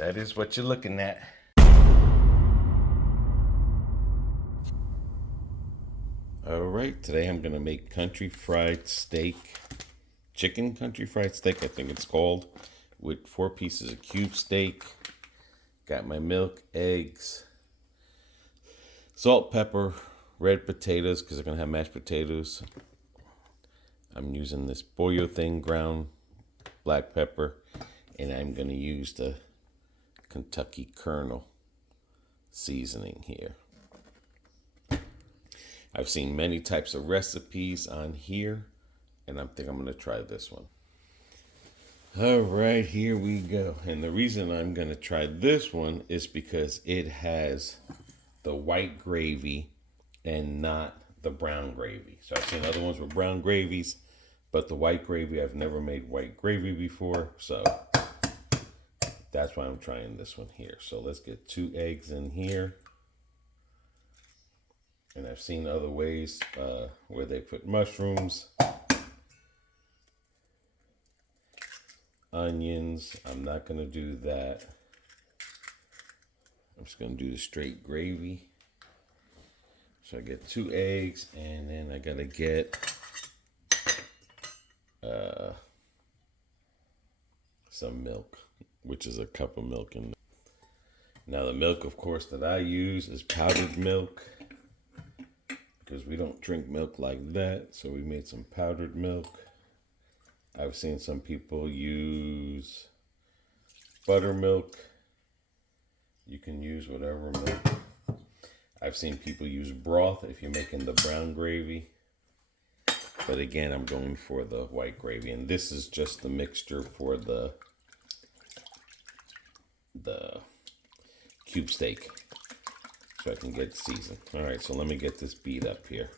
that is what you're looking at. All right, today I'm gonna make country fried steak, chicken country fried steak, I think it's called, with 4 pieces of cube steak. Got my milk, eggs, salt, pepper, red potatoes, because I'm gonna have mashed potatoes. I'm using this Boyo thing, ground black pepper, and I'm gonna use the Kentucky Colonel seasoning here. I've seen many types of recipes on here, and I think I'm gonna try this one. All right, here we go. And the reason I'm gonna try this one is because it has the white gravy and not the brown gravy. So I've seen other ones with brown gravies, but the white gravy, I've never made white gravy before, so that's why I'm trying this one here. So let's get 2 eggs in here. And I've seen other ways where they put mushrooms, onions. I'm not gonna do that. I'm just gonna do the straight gravy. So I get 2 eggs, and then I gotta get some milk, which is a cup of milk in there. Now the milk, of course, that I use is powdered milk, because we don't drink milk like that. So we made some powdered milk. I've seen some people use buttermilk. You can use whatever milk. I've seen people use broth if you're making the brown gravy. But again, I'm going for the white gravy. And this is just the mixture for the cube steak, so I can get seasoned. All right, so let me get this beat up here.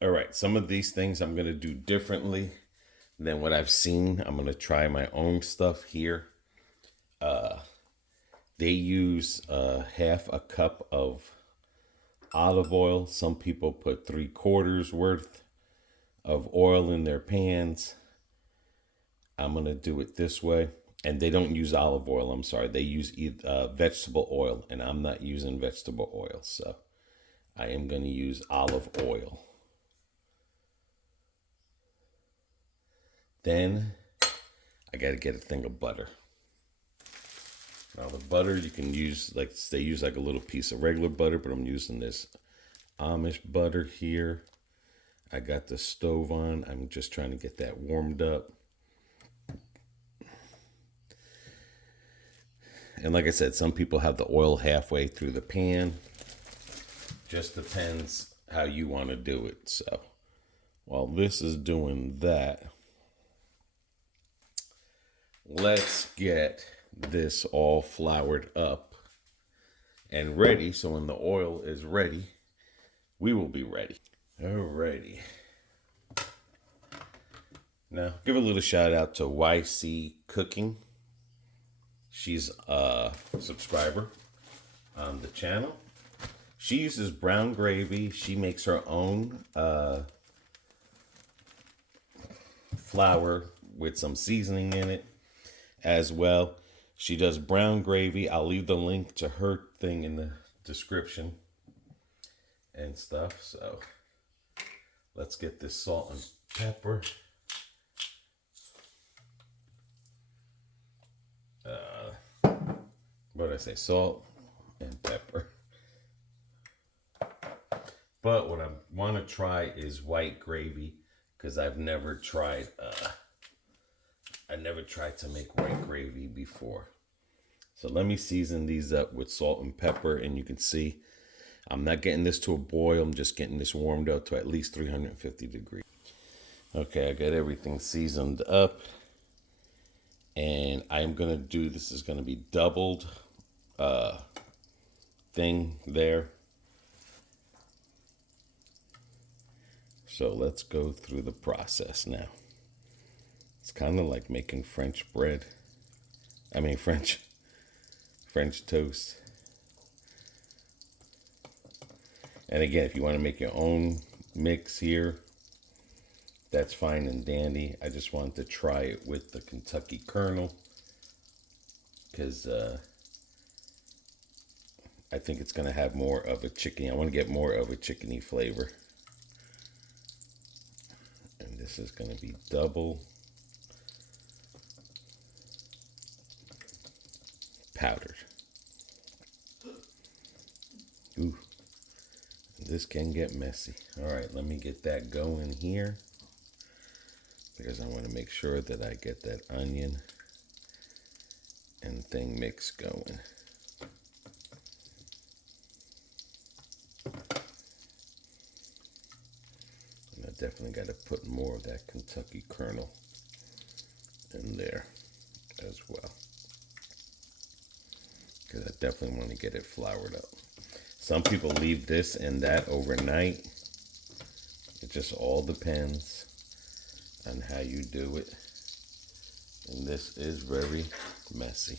All right, some of these things I'm gonna do differently than what I've seen. I'm gonna try my own stuff here. They use half a cup of olive oil. Some people put 3/4 worth of oil in their pans. I'm gonna do it this way. And they don't use olive oil, I'm sorry. They use vegetable oil, and I'm not using vegetable oil. So I am going to use olive oil. Then I got to get a thing of butter. Now the butter you can use, like they use like a little piece of regular butter, but I'm using this Amish butter here. I got the stove on. I'm just trying to get that warmed up. And like I said, some people have the oil halfway through the pan. Just depends how you want to do it. So while this is doing that, let's get this all floured up and ready. So when the oil is ready, we will be ready. Alrighty. Now, give a little shout out to YC Cooking. She's a subscriber on the channel. She uses brown gravy. She makes her own flour with some seasoning in it as well. She does brown gravy. I'll leave the link to her thing in the description and stuff. So let's get this salt and pepper. What did I say? Salt and pepper. But what I want to try is white gravy, because I've never tried to make white gravy before. So let me season these up with salt and pepper, and you can see I'm not getting this to a boil. I'm just getting this warmed up to at least 350 degrees. Okay, I got everything seasoned up. And I'm going to do, this is going to be doubled thing there. So let's go through the process now. It's kind of like making French bread. I mean French toast. And again, if you want to make your own mix here, that's fine and dandy. I just wanted to try it with the Kentucky Colonel because I think it's going to have more of a chicken. I want to get more of a chickeny flavor. And this is going to be double powdered. Ooh, this can get messy. All right, let me get that going here because I want to make sure that I get that onion and thing mix going. And I definitely got to put more of that Kentucky kernel in there as well, because I definitely want to get it floured up. Some people leave this and that overnight. It just all depends on how you do it. And this is very messy.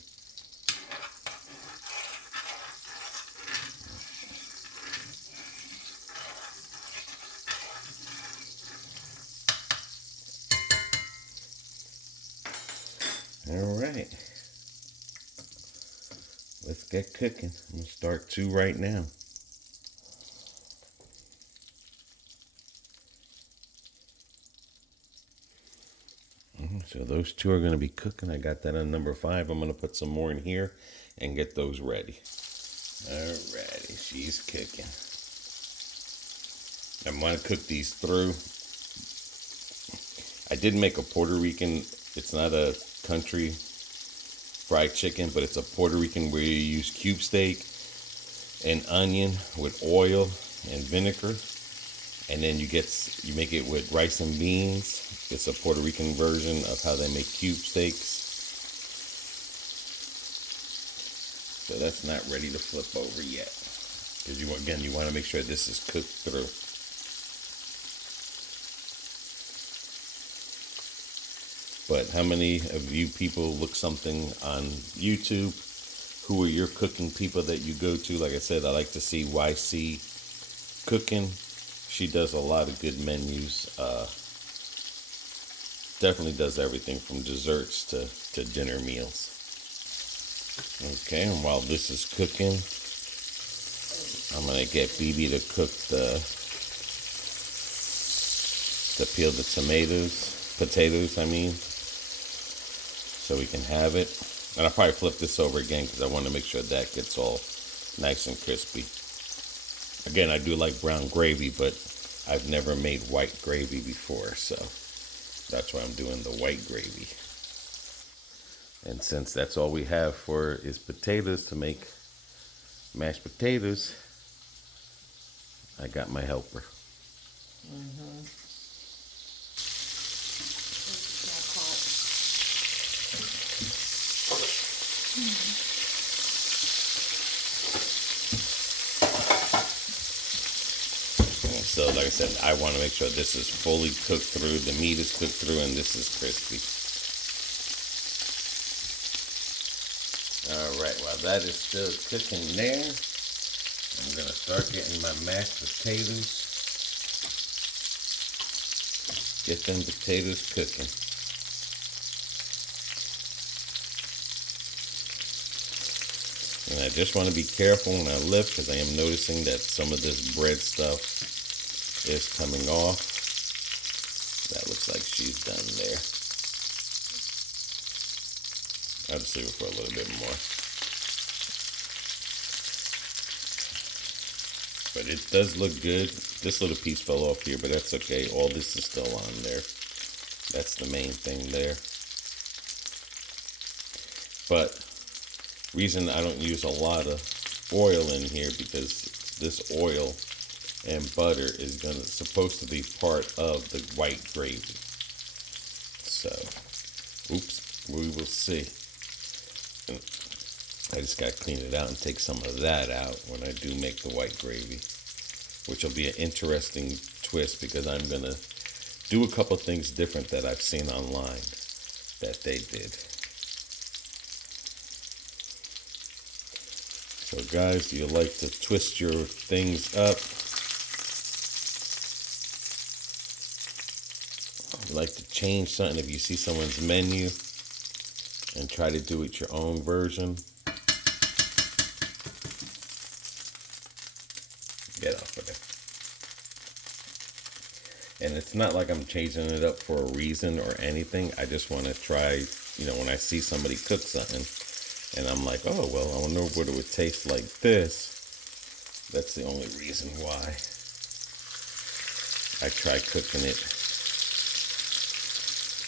All right. Let's get cooking. I'm gonna start 2 right now. So those 2 are gonna be cooking. I got that on number 5. I'm gonna put some more in here and get those ready. Alrighty, she's cooking. I want to cook these through. I did make a Puerto Rican. It's not a country fried chicken, but it's a Puerto Rican where you use cube steak and onion with oil and vinegar, and then you make it with rice and beans. It's a Puerto Rican version of how they make cube steaks. So that's not ready to flip over yet, because you want to make sure this is cooked through. But how many of you people look something on YouTube? Who are your cooking people that you go to? Like I said, I like to see YC Cooking. She does a lot of good menus. Definitely does everything from desserts to dinner meals. Okay, and while this is cooking, I'm going to get BB to cook to peel the potatoes, I mean, so we can have it. And I'll probably flip this over again because I want to make sure that gets all nice and crispy. Again, I do like brown gravy, but I've never made white gravy before, so that's why I'm doing the white gravy. And since that's all we have is potatoes to make mashed potatoes, I got my helper. Mm-hmm. So like I said, I want to make sure this is fully cooked through, the meat is cooked through, and this is crispy. All right, while that is still cooking there, I'm going to start getting my mashed potatoes. Get them potatoes cooking. And I just want to be careful when I lift, because I am noticing that some of this bread stuff is coming off. That looks like she's done there. I'll just leave it for a little bit more. But it does look good. This little piece fell off here, but that's okay. All this is still on there. That's the main thing there. But reason I don't use a lot of oil in here, because this oil and butter is supposed to be part of the white gravy. So, oops, we will see. And I just got to clean it out and take some of that out when I do make the white gravy, which will be an interesting twist, because I'm going to do a couple things different that I've seen online that they did. So guys, do you like to twist your things up? You like to change something if you see someone's menu and try to do it your own version. Get off of there. And it's not like I'm changing it up for a reason or anything. I just want to try, when I see somebody cook something and I'm like, oh, well, I wonder what it would taste like this. That's the only reason why I try cooking it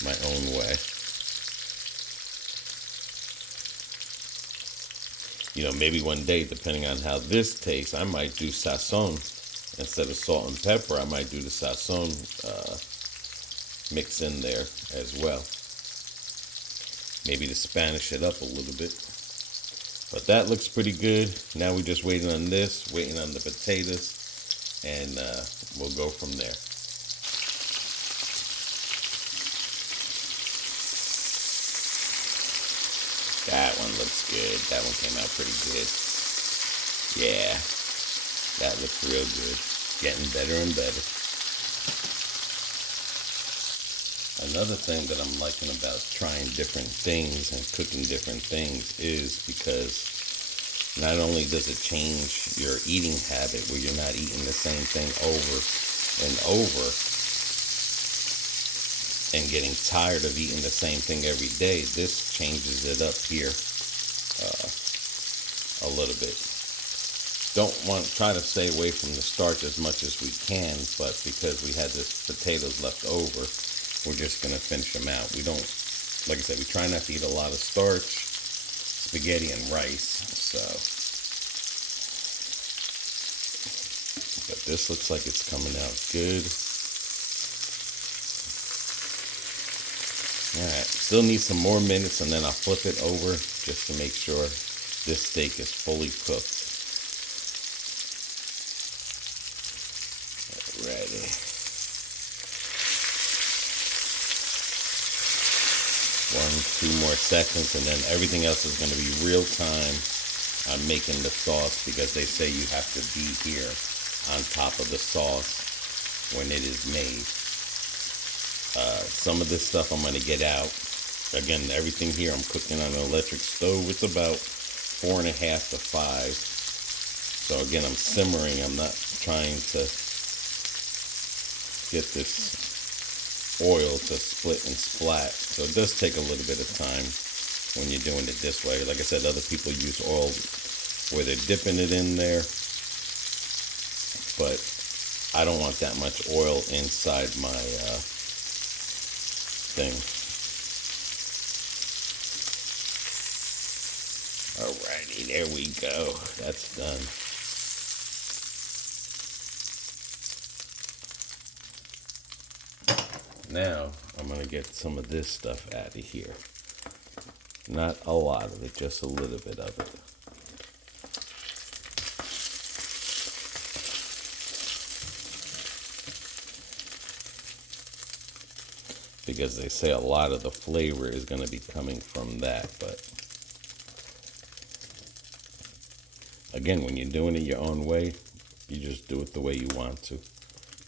my own way. Maybe one day, depending on how this tastes, I might do sazon. Instead of salt and pepper, I might do the sazon mix in there as well. Maybe to Spanish it up a little bit. But that looks pretty good. Now we're just waiting on this, waiting on the potatoes, and we'll go from there. That one looks good. That one came out pretty good. Yeah, that looks real good. Getting better and better. Another thing that I'm liking about trying different things and cooking different things is because not only does it change your eating habit where you're not eating the same thing over and over and getting tired of eating the same thing every day, this changes it up here a little bit. Try to stay away from the starch as much as we can, but because we had this potatoes left over, we're just going to finish them out. We don't, like I said, we try not to eat a lot of starch, spaghetti and rice, so. But this looks like it's coming out good. Alright, still need some more minutes and then I'll flip it over just to make sure this steak is fully cooked. Ready. 1-2 more seconds and then everything else is going to be real time. I'm making the sauce because they say you have to be here on top of the sauce when it is made. Some of this stuff I'm going to get out. Again, everything here I'm cooking on an electric stove. It's about 4.5 to 5. So again, I'm simmering. I'm not trying to get this oil to split and splat. So it does take a little bit of time when you're doing it this way. Like I said, other people use oil where they're dipping it in there. But I don't want that much oil inside my thing. Alrighty, there we go. That's done. Now I'm going to get some of this stuff out of here. Not a lot of it, just a little bit of it. Because they say a lot of the flavor is going to be coming from that, but again, when you're doing it your own way, you just do it the way you want to.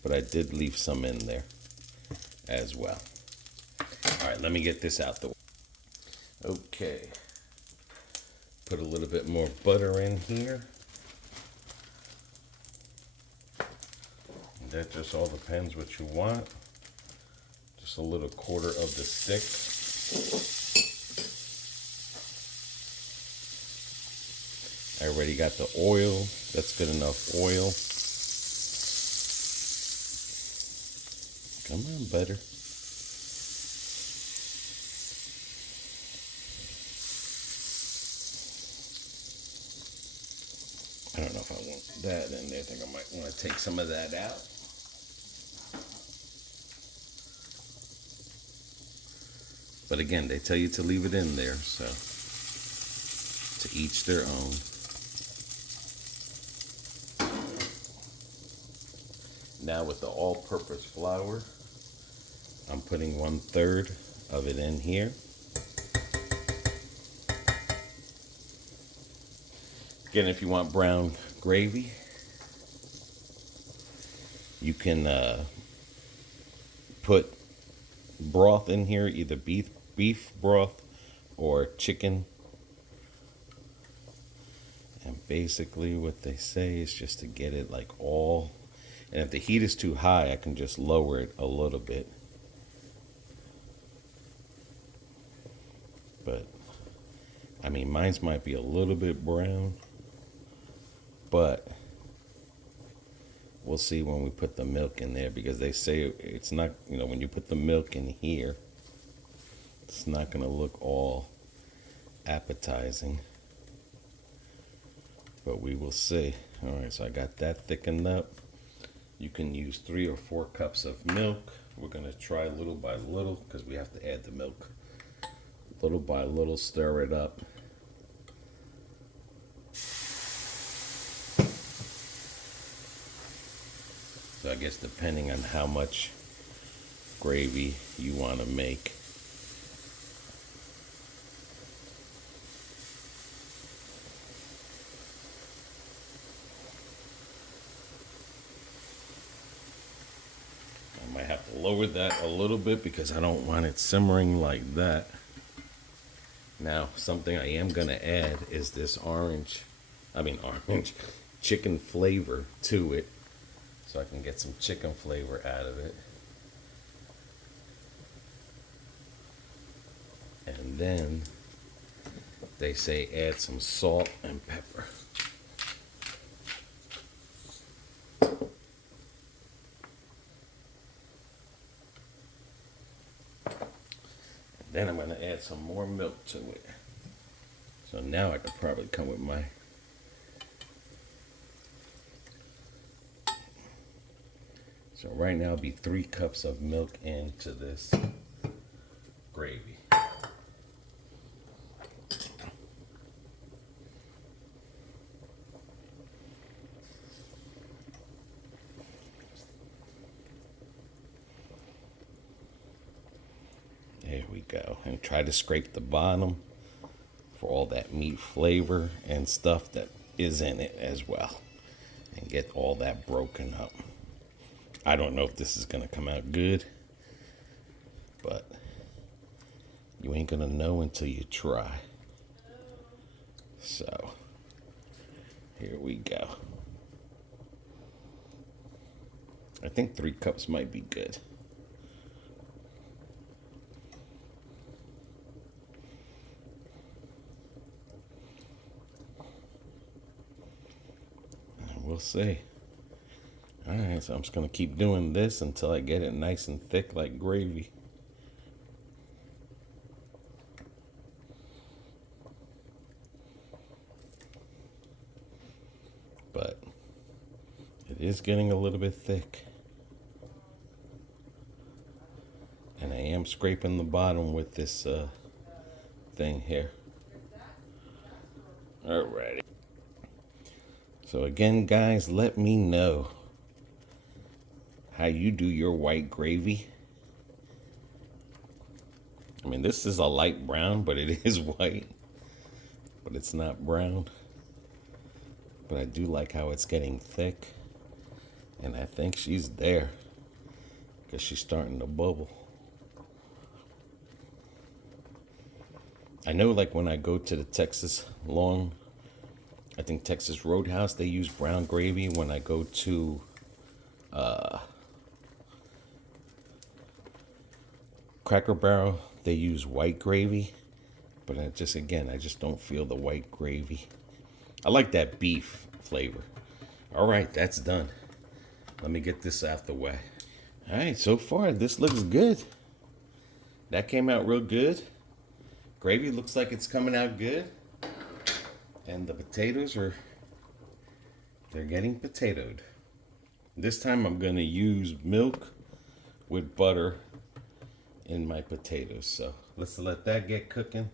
But I did leave some in there as well. All right, let me get this out the way. Okay, put a little bit more butter in here. That just all depends what you want. Just a little quarter of the stick. I already got the oil. That's good enough oil. Come on, butter. I don't know if I want that in there. I think I might want to take some of that out. But again, they tell you to leave it in there, so to each their own. Now with the all-purpose flour, I'm putting 1/3 of it in here. Again, if you want brown gravy, you can put broth in here, either beef broth or chicken. And basically what they say is just to get it like all, and if the heat is too high, I can just lower it a little bit. But I mean, mine's might be a little bit brown, but we'll see when we put the milk in there, because they say it's not, you know, when you put the milk in here, it's not going to look all appetizing. But we will see. All right, so I got that thickened up. You can use 3 or 4 cups of milk. We're going to try little by little because we have to add the milk. Little by little, stir it up. So I guess depending on how much gravy you want to make. I might have to lower that a little bit because I don't want it simmering like that. Now, something I am going to add is this orange chicken flavor to it, so I can get some chicken flavor out of it. And then they say add some salt and pepper. And then I'm going to add some more milk to it. So now I could probably come with my So right now it'll be 3 cups of milk into this gravy. There we go. And try to scrape the bottom for all that meat flavor and stuff that is in it as well. And get all that broken up. I don't know if this is going to come out good, but you ain't going to know until you try. So, here we go. I think 3 cups might be good. And we'll see. Alright, so I'm just going to keep doing this until I get it nice and thick like gravy. But it is getting a little bit thick. And I am scraping the bottom with this thing here. Alrighty. So again, guys, let me know how you do your white gravy. I mean, this is a light brown, but it is white. But it's not brown. But I do like how it's getting thick. And I think she's there, because she's starting to bubble. I know, like when I go to the Texas Texas Roadhouse, they use brown gravy. When I go to Cracker Barrel, they use white gravy. But I just don't feel the white gravy. I like that beef flavor. All right, that's done. Let me get this out the way. All right, so far this looks good. That came out real good. Gravy looks like it's coming out good. And the potatoes they're getting potatoed. This time I'm going to use milk with butter in my potatoes. So let's let that get cooking.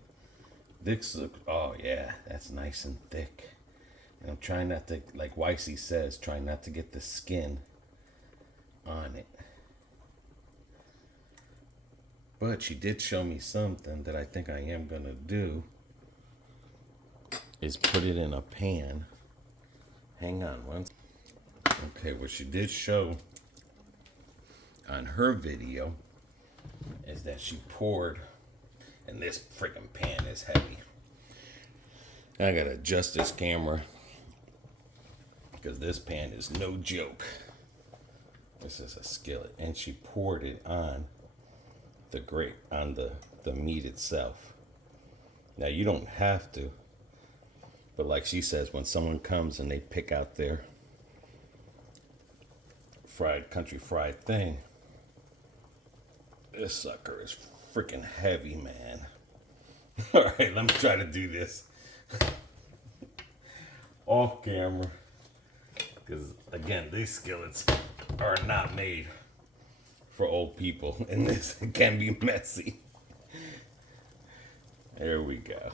Oh yeah, that's nice and thick. And I'm trying not to, like Wicey says, try not to get the skin on it. But she did show me something that I think I am going to do, is put it in a pan. Hang on once. Okay, what she did show on her video is that she poured, And this freaking pan is heavy. I gotta adjust this camera because this pan is no joke. This is a skillet, and she poured it on the the meat itself. Now you don't have to, but like she says, when someone comes and they pick out their country fried thing, this sucker is freaking heavy, man. All right, let me try to do this off camera, because again, these skillets are not made for old people, and this can be messy. There we go.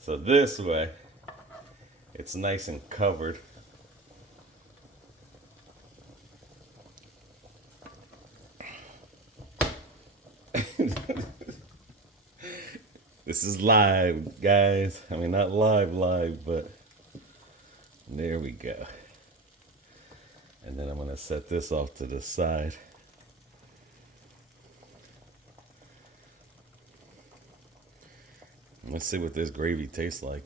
So this way, it's nice and covered. This is live, guys. I mean, not live, but there we go. And then I'm gonna set this off to the side. Let's see what this gravy tastes like.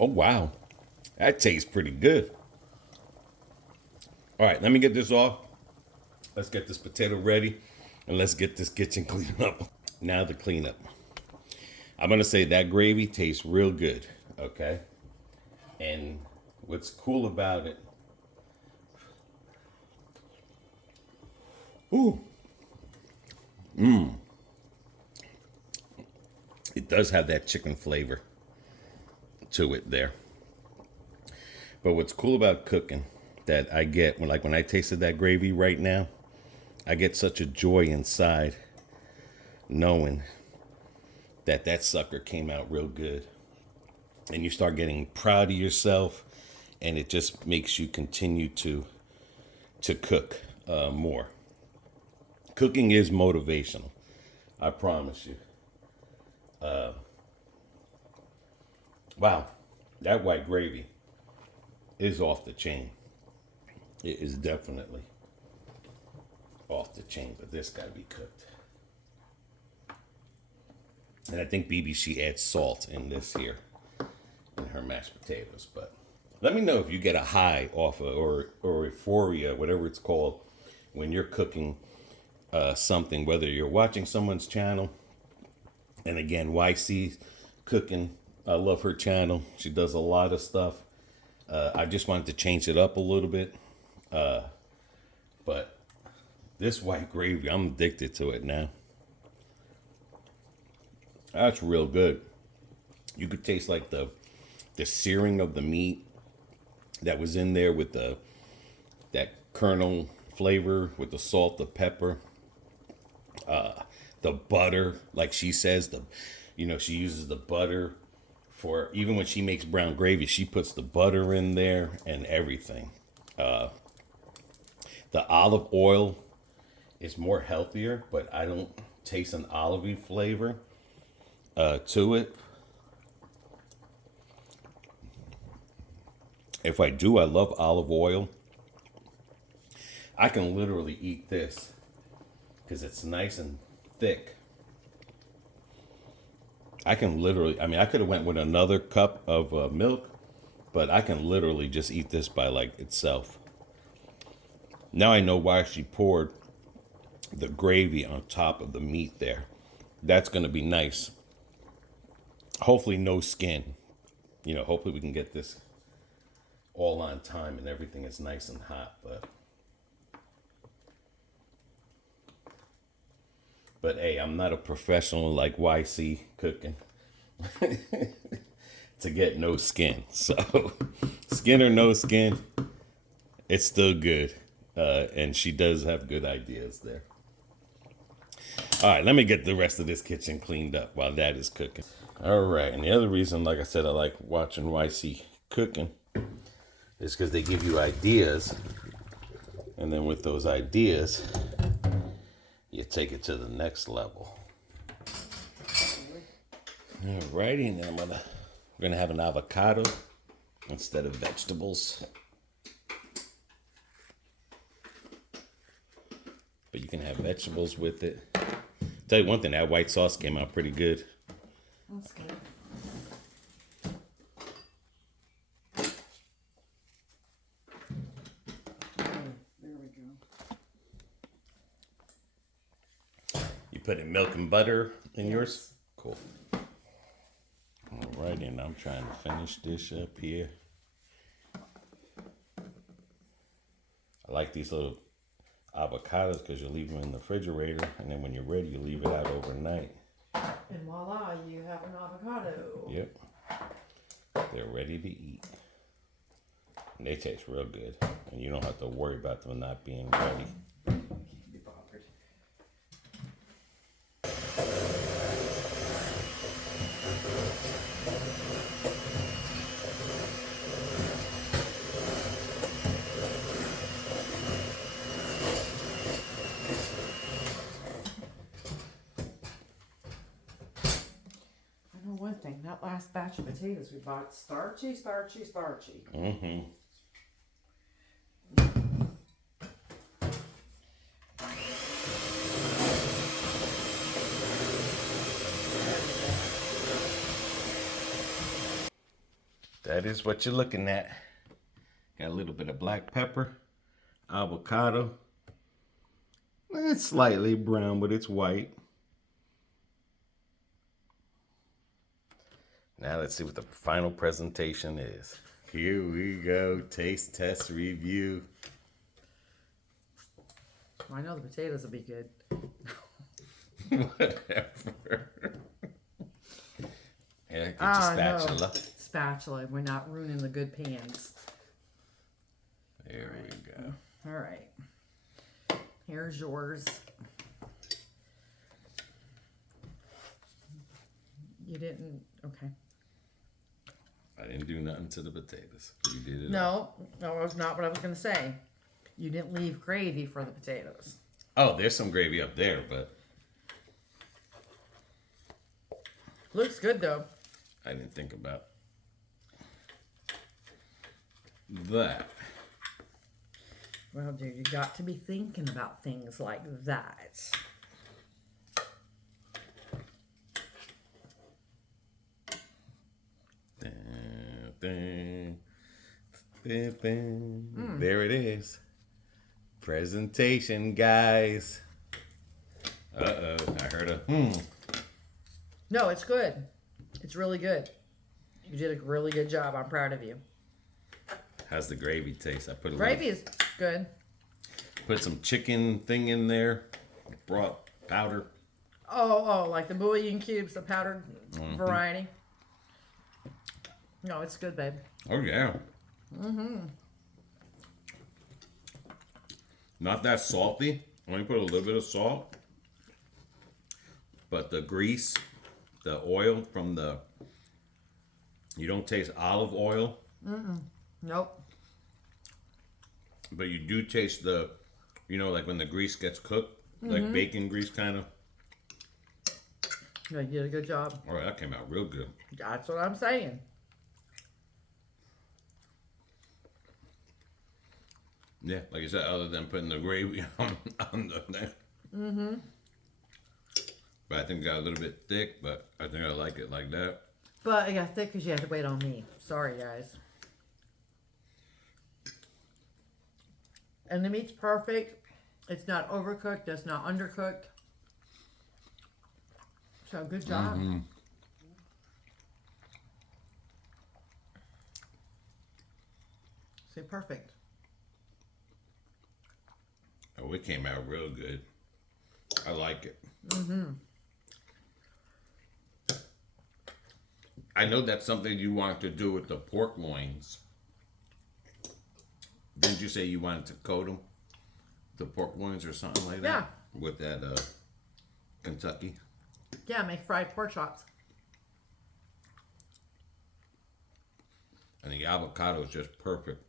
Oh, wow. That tastes pretty good. All right, let me get this off. Let's get this potato ready, and let's get this kitchen cleaned up. Now the cleanup. I'm going to say that gravy tastes real good, okay? And what's cool about it... Ooh. It does have that chicken flavor to it there. But what's cool about cooking that I get when I tasted that gravy right now, I get such a joy inside knowing that that sucker came out real good. And you start getting proud of yourself, and it just makes you continue to cook more. Cooking is motivational, I promise you. Wow, that white gravy is off the chain. It is definitely off the chain, but this got to be cooked. And I think BBC adds salt in this here, in her mashed potatoes. But let me know if you get a high off of, or euphoria, whatever it's called, when you're cooking something, whether you're watching someone's channel. And again, YC Cooking, I love her channel. She does a lot of stuff. I just wanted to change it up a little bit. But this white gravy, I'm addicted to it now. That's real good. You could taste like the searing of the meat that was in there with that kernel flavor, with the salt, the pepper, the butter. Like she says, she uses the butter for, even when she makes brown gravy, she puts the butter in there and everything. The olive oil is more healthier, but I don't taste an olivey flavor to it. If I do, I love olive oil. I can literally eat this because it's nice and thick. I could have went with another cup of milk, but I can literally just eat this by like itself. Now I know why she poured the gravy on top of the meat there. That's going to be nice. Hopefully no skin. Hopefully we can get this all on time and everything is nice and hot. But hey, I'm not a professional like YC Cooking to get no skin. So skin or no skin, it's still good. And she does have good ideas there. All right, let me get the rest of this kitchen cleaned up while that is cooking. All right, and the other reason, like I said, I like watching YC Cooking is because they give you ideas. And then with those ideas, you take it to the next level. All righty, and then we're gonna have an avocado instead of vegetables. can have vegetables with it. Tell you one thing, that white sauce came out pretty good. That's good. There we go. You put in milk and butter in Yes. yours? Cool. All right, and I'm trying to finish this up here. I like these little avocados because you leave them in the refrigerator, and then when you're ready, you leave it out overnight. And voila, you have an avocado. Yep. They're ready to eat. And they taste real good. And you don't have to worry about them not being ready. Can't be bothered. I know one thing, that last batch of potatoes we bought, starchy. Mm-hmm. That is what you're looking at. Got a little bit of black pepper, avocado. It's slightly brown, but it's white. Now let's see what the final presentation is. Here we go. Taste, test, review. I know the potatoes will be good. Whatever. Yeah, get your Ah, no. spatula. Spatula. We're not ruining the good pans. There we go. All right. Here's yours. You didn't. Okay. I didn't do nothing to the potatoes. You did it all. No, that was not what I was going to say. You didn't leave gravy for the potatoes. Oh, there's some gravy up there, but Looks good though. I didn't think about that. Well, dude, you got to be thinking about things like that. There it is. Presentation, guys. Uh-oh, I heard a No, it's good. It's really good. You did a really good job. I'm proud of you. How's the gravy taste? I put a Gravy is good. put some chicken thing in there, broth powder. Oh, like the bouillon cubes, the powdered variety. No, it's good, babe. Oh yeah. Not that salty. Only put a little bit of salt. But the grease, the oil from the, you don't taste olive oil, Nope. but you do taste the, you know, like when the grease gets cooked, like bacon grease kind of. Yeah, you did a good job. Oh, that came out real good. That's what I'm saying. Yeah, like I said, other than putting the gravy on the thing. But I think it got a little bit thick, but I think I like it like that. But it got thick because you had to wait on me. Sorry, guys. And the meat's perfect. It's not overcooked. It's not undercooked. So good job. Say perfect. Oh, it came out real good. I like it. I know that's something you want to do with the pork loins. Didn't you say you wanted to coat them? The pork loins or something like that? Yeah. With that Kentucky? Yeah, make fried pork chops. And the avocado is just perfect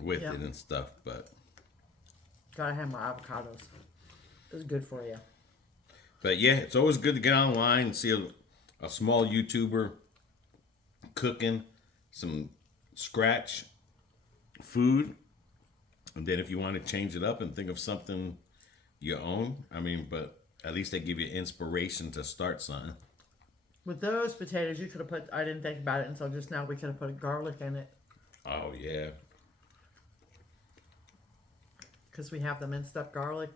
with Yeah. it and stuff, but Gotta have my avocados. It's good for you. yeah, it's always good to get online and see a small YouTuber cooking some scratch food And then if you want to change it up and think of something your own, I mean, but at least they give you inspiration to start something. With those potatoes, you could have put, I didn't think about it until just now, we could have put garlic in it. Oh, yeah. Because we have the minced up garlic.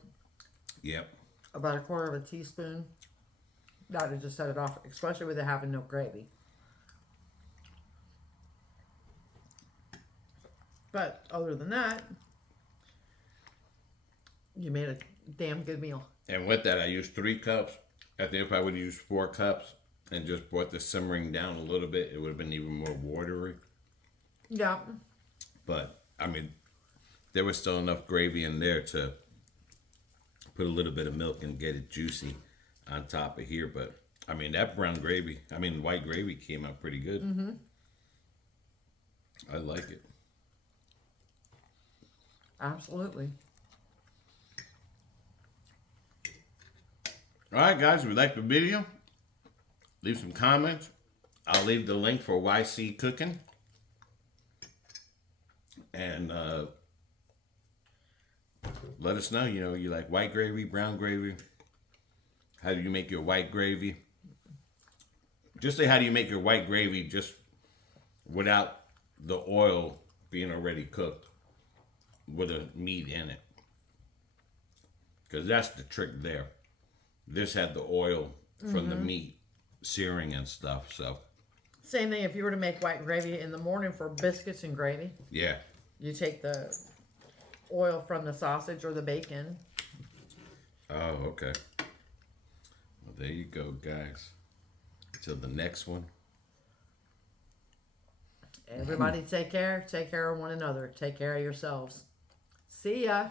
Yep. About a quarter of a teaspoon. That would just set it off, especially with it having no gravy. But other than that, you made a damn good meal. And with that, I used 3 cups. I think if I would use 4 cups and just brought the simmering down a little bit, it would have been even more watery. Yeah. But, I mean, there was still enough gravy in there to put a little bit of milk and get it juicy on top of here. But, I mean, that white gravy came out pretty good. Mm-hmm. I like it. Absolutely. All right, guys, if you like the video, leave some comments. I'll leave the link for YC Cooking. And let us know, you like white gravy, brown gravy. How do you make your white gravy? Just say, how do you make your white gravy just without the oil being already cooked with the meat in it? Because that's the trick there. This had the oil from the meat searing and stuff, so. Same thing if you were to make white gravy in the morning for biscuits and gravy. Yeah. You take the oil from the sausage or the bacon. Oh, okay. Well, there you go, guys. Till the next one. Everybody take care. Take care of one another. Take care of yourselves. See ya.